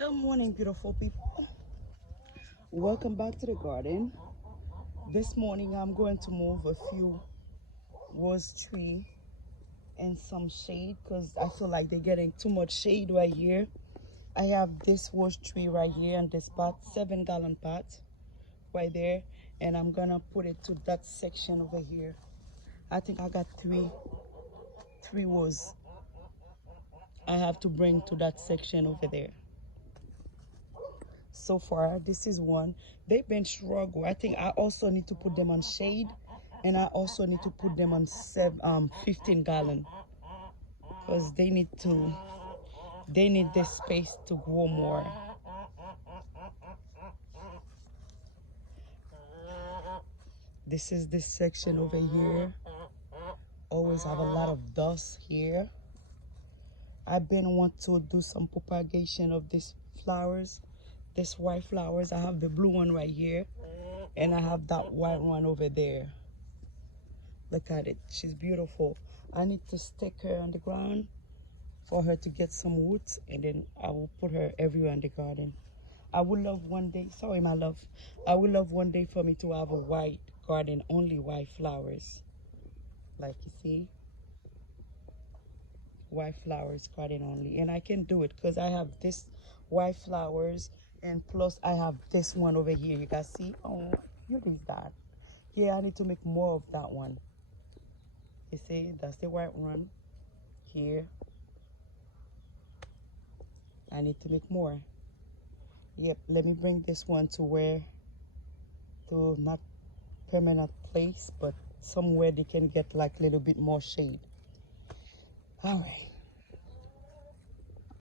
Good morning, beautiful people. Welcome back to the garden. This morning I'm going to move a few rose tree and some shade because I feel like they're getting too much shade right here. I have this rose tree right here in this pot, 7-gallon pot right there, and I'm gonna put it to that section over here. I think I got three rose I have to bring to that section over there. So far this is one. They've been struggle. I think I also need to put them on shade, and I also need to put them on 15-gallon because they need this space to grow more. This is this section over here. Always have a lot of dust here. I've been want to do some propagation of these flowers, this white flowers. I have the blue one right here, and I have that white one over there. Look at it, she's beautiful. I need to stick her on the ground for her to get some roots, and then I will put her everywhere in the garden. I would love one day, sorry my love, I would love one day for me to have a white garden, only white flowers. Like you see, white flowers garden only. And I can do it because I have this white flowers, and plus I have this one over here. You guys see? Oh, you leave that. Yeah, I need to make more of that one. You see, that's the white one here. I need to make more. Yep, let me bring this one to not permanent place, but somewhere they can get like a little bit more shade. All right.